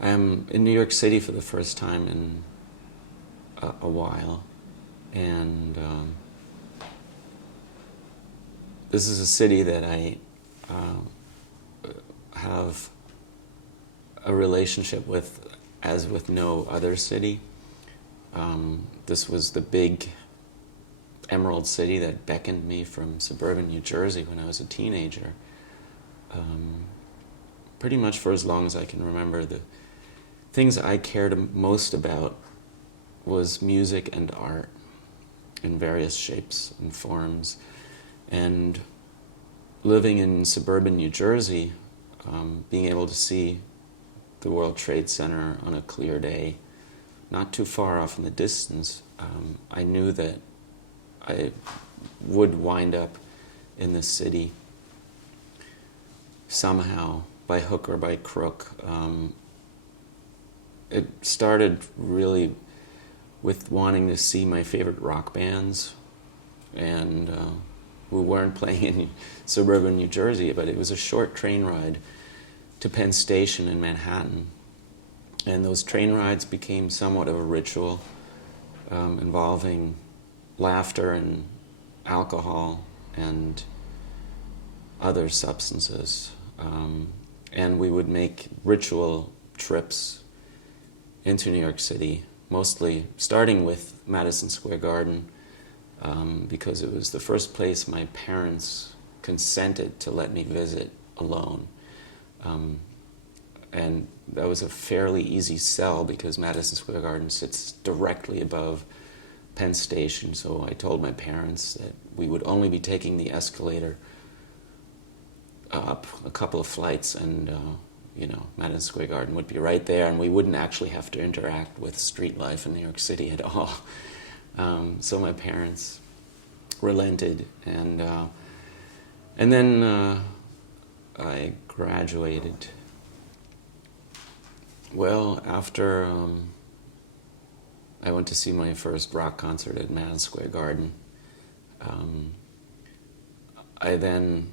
I'm in New York City for the first time in a while, and this is a city that I have a relationship with as with no other city. This was the big emerald city that beckoned me from suburban New Jersey when I was a teenager. Pretty much for as long as I can remember, the things I cared most about was music and art in various shapes and forms. And living in suburban New Jersey, being able to see the World Trade Center on a clear day, not too far off in the distance, I knew that I would wind up in this city somehow, by hook or by crook. It started really with wanting to see my favorite rock bands, and we weren't playing in suburban New Jersey, but it was a short train ride to Penn Station in Manhattan. And those train rides became somewhat of a ritual, involving laughter and alcohol and other substances. And we would make ritual trips into New York City, mostly starting with Madison Square Garden, because it was the first place my parents consented to let me visit alone. And that was a fairly easy sell because Madison Square Garden sits directly above Penn Station, so I told my parents that we would only be taking the escalator up a couple of flights, and Madison Square Garden would be right there, and we wouldn't actually have to interact with street life in New York City at all. So my parents relented, and then I graduated. Well, after I went to see my first rock concert at Madison Square Garden, I then,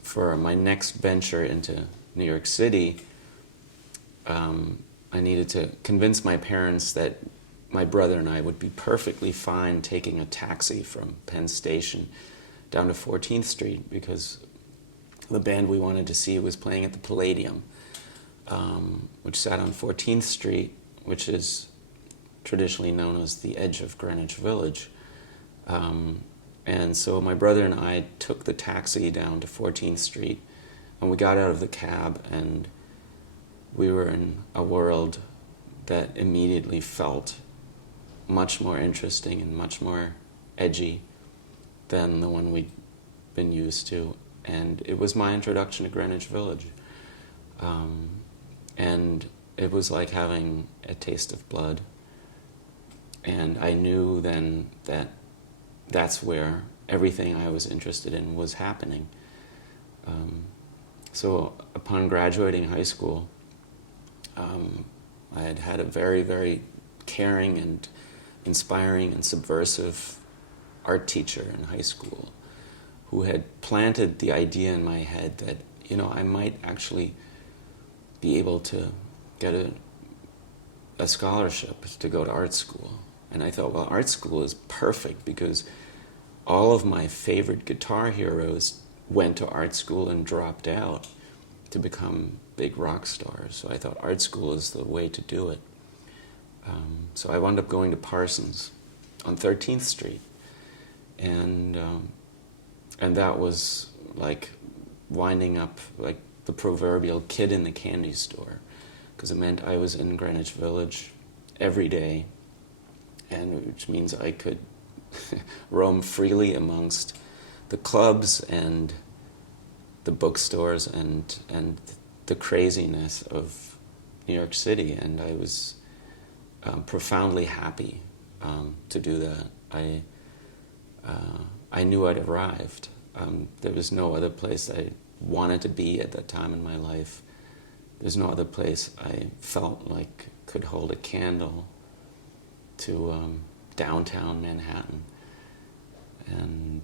for my next venture into New York City, I needed to convince my parents that my brother and I would be perfectly fine taking a taxi from Penn Station down to 14th Street, because the band we wanted to see was playing at the Palladium, which sat on 14th Street, which is traditionally known as the edge of Greenwich Village. And so my brother and I took the taxi down to 14th Street, and we got out of the cab, and we were in a world that immediately felt much more interesting and much more edgy than the one we'd been used to. And it was my introduction to Greenwich Village. And it was like having a taste of blood. And I knew then that that's where everything I was interested in was happening. So upon graduating high school, I had had a very, very caring and inspiring and subversive art teacher in high school who had planted the idea in my head that, I might actually be able to get a scholarship to go to art school. And I thought, well, art school is perfect because all of my favorite guitar heroes went to art school and dropped out to become big rock stars. So I thought art school is the way to do it. So I wound up going to Parsons on 13th Street. And that was like winding up like the proverbial kid in the candy store, because it meant I was in Greenwich Village every day, and which means I could roam freely amongst the clubs and the bookstores and the craziness of New York City, and I was profoundly happy to do that. I knew I'd arrived. There was no other place I wanted to be at that time in my life. There's no other place I felt like could hold a candle to downtown Manhattan. And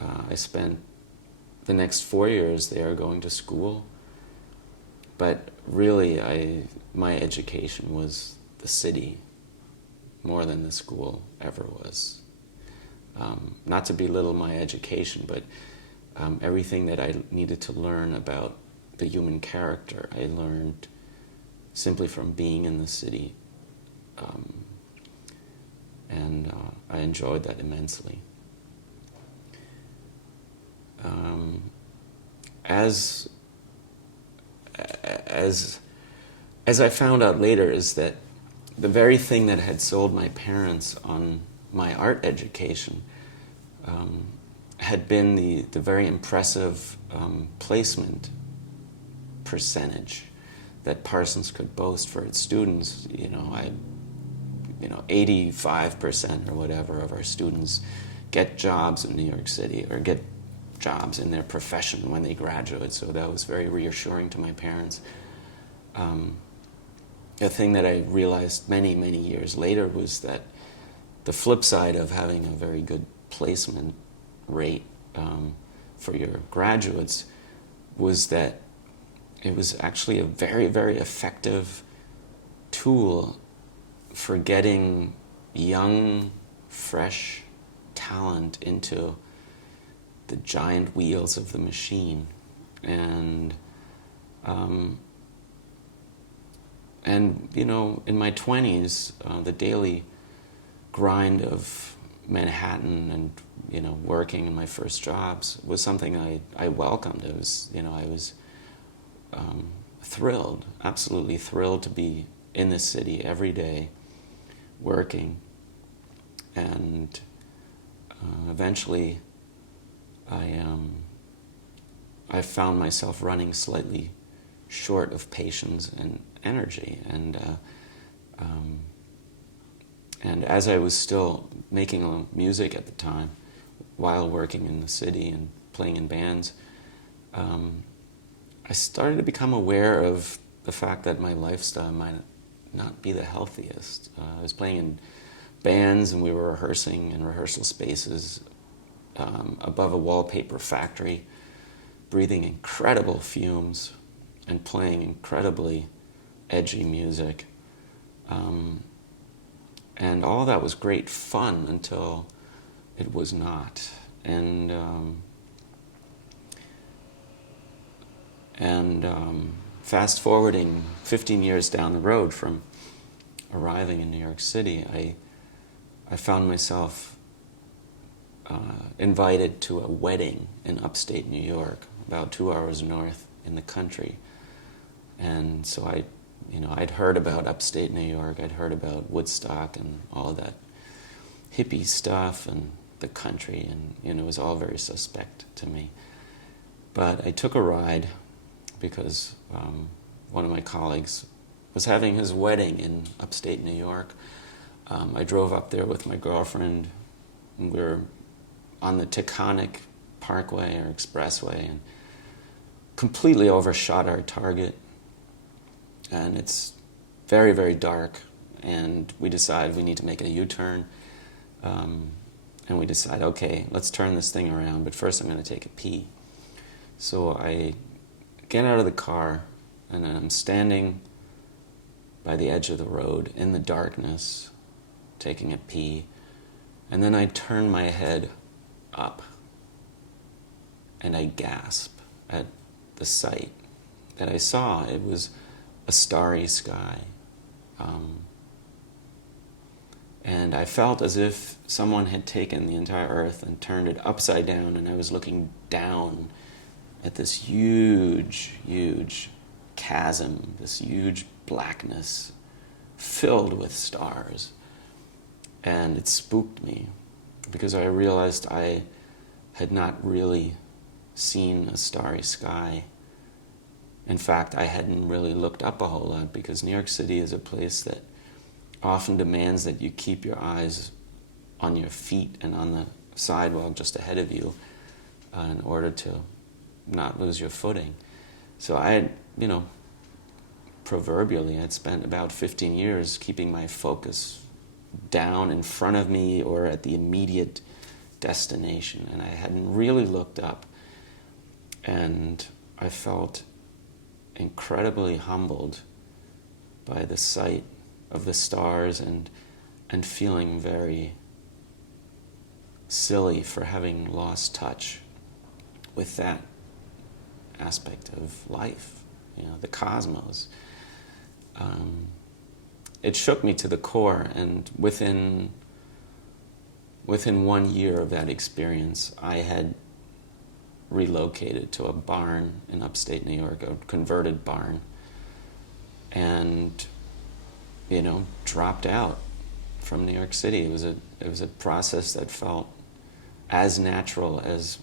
I spent the next 4 years there going to school. But really, my education was the city more than the school ever was. Not to belittle my education, but everything that I needed to learn about the human character, I learned simply from being in the city. And I enjoyed that immensely. As I found out later, is that the very thing that had sold my parents on my art education had been the very impressive placement percentage that Parsons could boast for its students. 85% or whatever of our students get jobs in New York City or get jobs in their profession when they graduate. So that was very reassuring to my parents. A thing that I realized many, many years later was that the flip side of having a very good placement rate for your graduates was that it was actually a very, very effective tool for getting young, fresh talent into the giant wheels of the machine. And in my 20s, the daily grind of Manhattan and, working in my first jobs was something I welcomed. It was, I was thrilled, absolutely thrilled to be in the city every day, working. And eventually I found myself running slightly short of patience and energy. And as I was still making music at the time, while working in the city and playing in bands, I started to become aware of the fact that my lifestyle might not be the healthiest. I was playing in bands and we were rehearsing in rehearsal spaces above a wallpaper factory, breathing incredible fumes and playing incredibly edgy music. And all that was great fun until it was not. And fast forwarding 15 years down the road from arriving in New York City, I found myself invited to a wedding in upstate New York, about 2 hours north in the country. And so I'd heard about upstate New York, I'd heard about Woodstock and all of that hippie stuff and the country, and it was all very suspect to me. But I took a ride because one of my colleagues was having his wedding in upstate New York. I drove up there with my girlfriend, and we were on the Taconic Parkway or Expressway and completely overshot our target. And it's very, very dark, and we decide we need to make a U-turn. And we decide, okay, let's turn this thing around, but first I'm going to take a pee. So I get out of the car, and I'm standing by the edge of the road in the darkness, taking a pee, and then I turn my head up, and I gasp at the sight that I saw. It was a starry sky. And I felt as if someone had taken the entire earth and turned it upside down, and I was looking down at this huge, huge chasm, this huge blackness filled with stars. And it spooked me because I realized I had not really seen a starry sky. In fact, I hadn't really looked up a whole lot because New York City is a place that often demands that you keep your eyes on your feet and on the sidewalk just ahead of you in order to not lose your footing. So I had, proverbially, I'd spent about 15 years keeping my focus down in front of me or at the immediate destination, and I hadn't really looked up. And I felt incredibly humbled by the sight of the stars and feeling very silly for having lost touch with that aspect of life, the cosmos. It shook me to the core, and within 1 year of that experience, I had relocated to a barn in upstate New York, a converted barn, and dropped out from New York City. It was a process that felt as natural as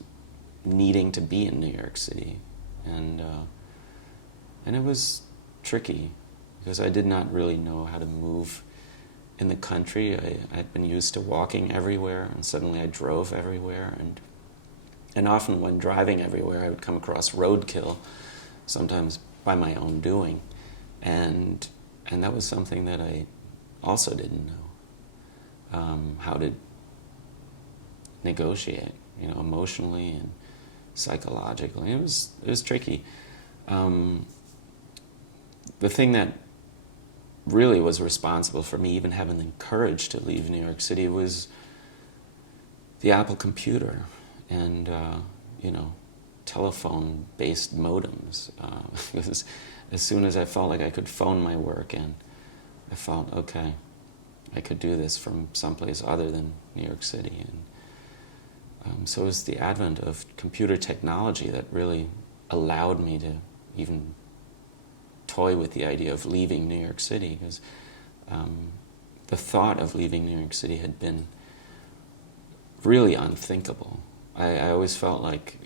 needing to be in New York City, and it was tricky because I did not really know how to move in the country. I'd been used to walking everywhere, and suddenly I drove everywhere, and often when driving everywhere I would come across roadkill, sometimes by my own doing, and that was something that I also didn't know how to negotiate, emotionally and psychologically. It was tricky. The thing that really was responsible for me even having the courage to leave New York City was the Apple computer and telephone-based modems. Because as soon as I felt like I could phone my work in, I felt, okay, I could do this from someplace other than New York City. And so it was the advent of computer technology that really allowed me to even toy with the idea of leaving New York City, because the thought of leaving New York City had been really unthinkable. I always felt like,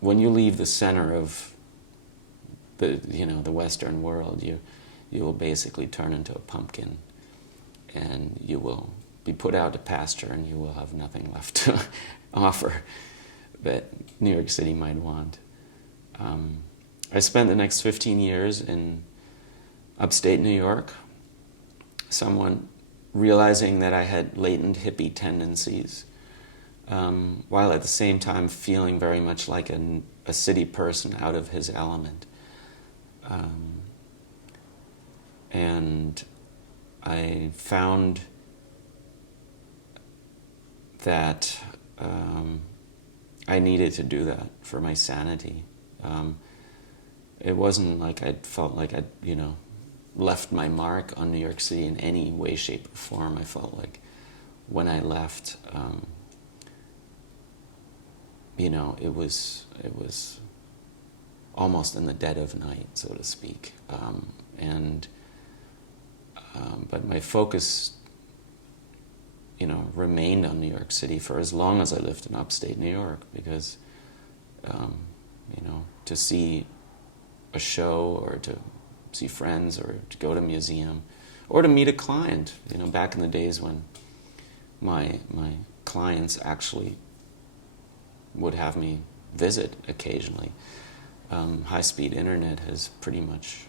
when you leave the center of the Western world, you will basically turn into a pumpkin, and you will be put out to pasture, and you will have nothing left to offer that New York City might want. I spent the next 15 years in upstate New York, somewhat realizing that I had latent hippie tendencies, while at the same time feeling very much like a city person out of his element. And I found that I needed to do that for my sanity. It wasn't like I felt like I'd, left my mark on New York City in any way, shape, or form. I felt like when I left, it was almost in the dead of night, so to speak. But my focus, remained on New York City for as long as I lived in upstate New York, because, to see a show or to see friends or to go to a museum or to meet a client, back in the days when my clients actually would have me visit occasionally. High-speed internet has pretty much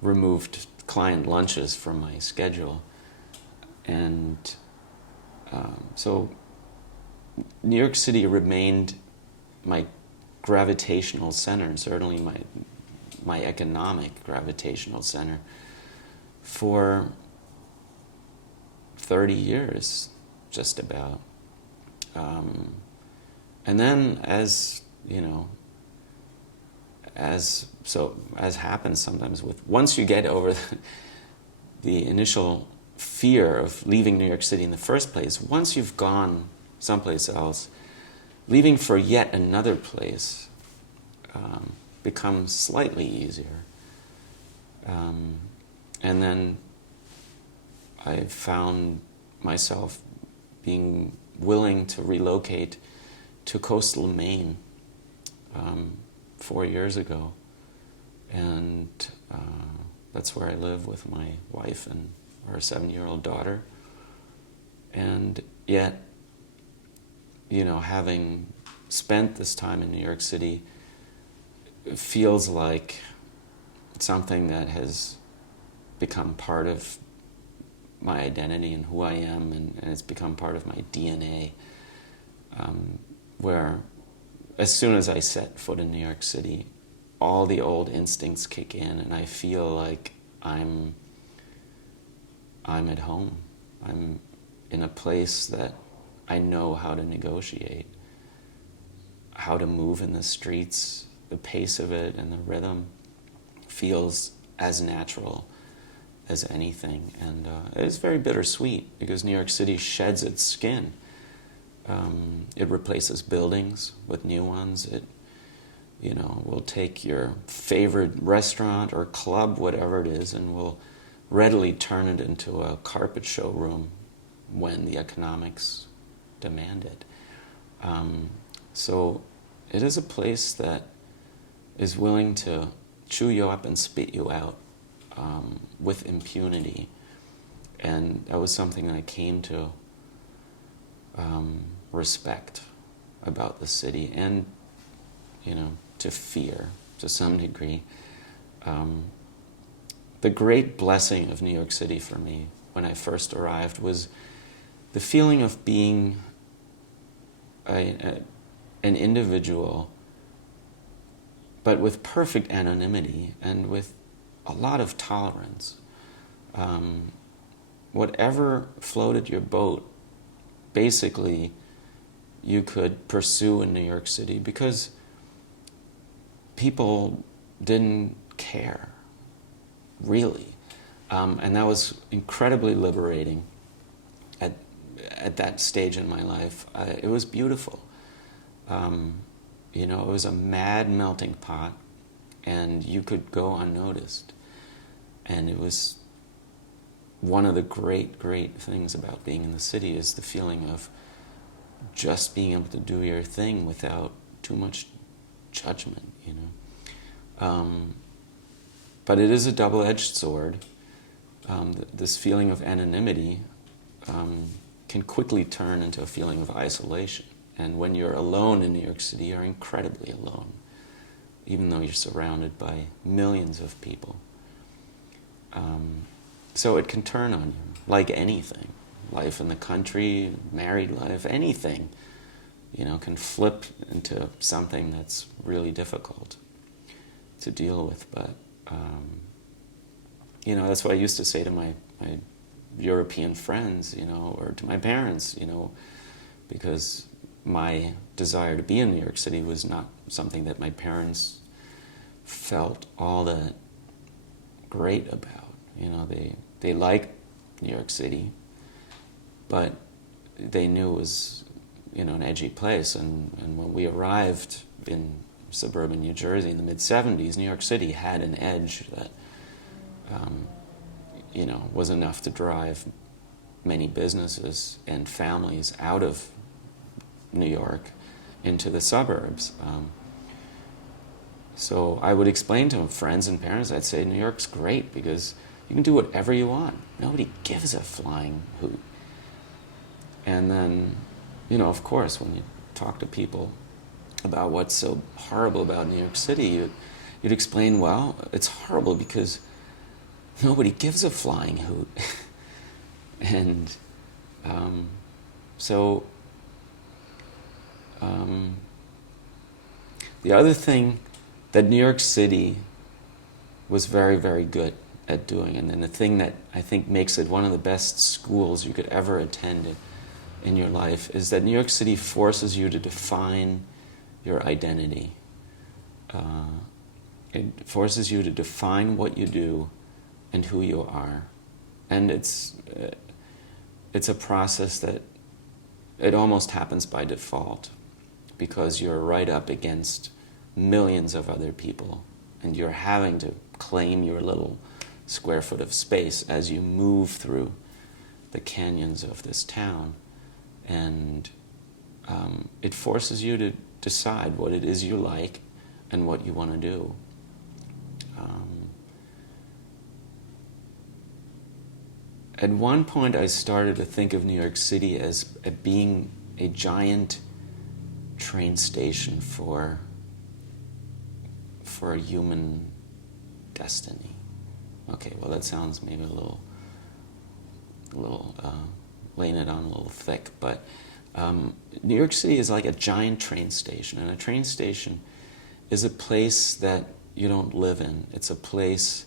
removed client lunches from my schedule. And so New York City remained my gravitational center, certainly my economic gravitational center, for 30 years, just about. And then as happens sometimes once you get over the initial fear of leaving New York City in the first place, once you've gone someplace else, leaving for yet another place becomes slightly easier. And then I found myself being willing to relocate to coastal Maine 4 years ago. And that's where I live with my wife and our 7-year-old daughter. And yet, having spent this time in New York City, it feels like something that has become part of my identity and who I am, and it's become part of my DNA, where as soon as I set foot in New York City, all the old instincts kick in, and I feel like I'm at home. I'm in a place that I know how to negotiate, how to move in the streets. The pace of it and the rhythm feels as natural as anything. And it's very bittersweet because New York City sheds its skin. It replaces buildings with new ones. It, will take your favorite restaurant or club, whatever it is, and will readily turn it into a carpet showroom when the economics demand it. So it is a place that is willing to chew you up and spit you out with impunity. And that was something that I came to respect about the city and, to fear to some degree. The great blessing of New York City for me when I first arrived was the feeling of being an individual, but with perfect anonymity and with a lot of tolerance. Whatever floated your boat, basically, you could pursue in New York City because people didn't care, really. And that was incredibly liberating at that stage in my life. It was beautiful. It was a mad melting pot, and you could go unnoticed. And it was one of the great, great things about being in the city is the feeling of just being able to do your thing without too much judgment, But it is a double-edged sword. This feeling of anonymity can quickly turn into a feeling of isolation. And when you're alone in New York City, you're incredibly alone, even though you're surrounded by millions of people. So it can turn on you, like anything. Life in the country, married life, anything, can flip into something that's really difficult to deal with. But, that's what I used to say to my European friends, or to my parents, because my desire to be in New York City was not something that my parents felt all that great about. They liked New York City, but they knew it was, an edgy place. And when we arrived in suburban New Jersey in the mid-'70s, New York City had an edge that, was enough to drive many businesses and families out of New York into the suburbs. So I would explain to friends and parents, I'd say, New York's great because you can do whatever you want. Nobody gives a flying hoot. And then, of course, when you talk to people about what's so horrible about New York City, you'd explain, well, it's horrible because nobody gives a flying hoot. And the other thing that New York City was very, very good at doing, and then the thing that I think makes it one of the best schools you could ever attend in your life, is that New York City forces you to define your identity. It forces you to define what you do and who you are. And it's a process that it almost happens by default because you're right up against millions of other people and you're having to claim your little square foot of space as you move through the canyons of this town. And it forces you to decide what it is you like and what you want to do. At one point, I started to think of New York City as being a giant train station for a human destiny. Okay, well that sounds maybe a little laying it on a little thick, but New York City is like a giant train station, and a train station is a place that you don't live in. It's a place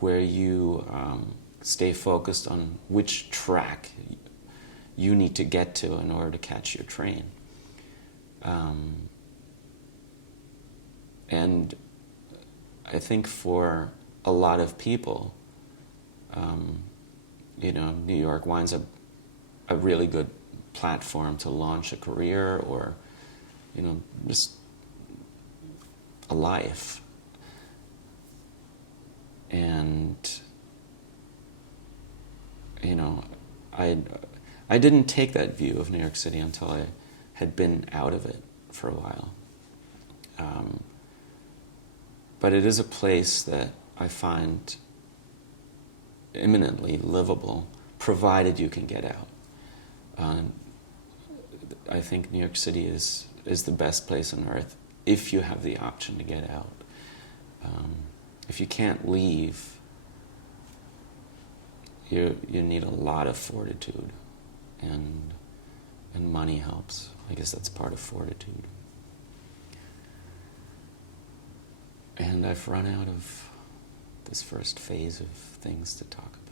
where you stay focused on which track you need to get to in order to catch your train. And I think for a lot of people, New York winds up a really good platform to launch a career or, just a life. And, I didn't take that view of New York City until I had been out of it for a while. But it is a place that I find eminently livable, provided you can get out. I think New York City is the best place on earth if you have the option to get out. If you can't leave, you need a lot of fortitude, and money helps. I guess that's part of fortitude. And I've run out of this first phase of things to talk about.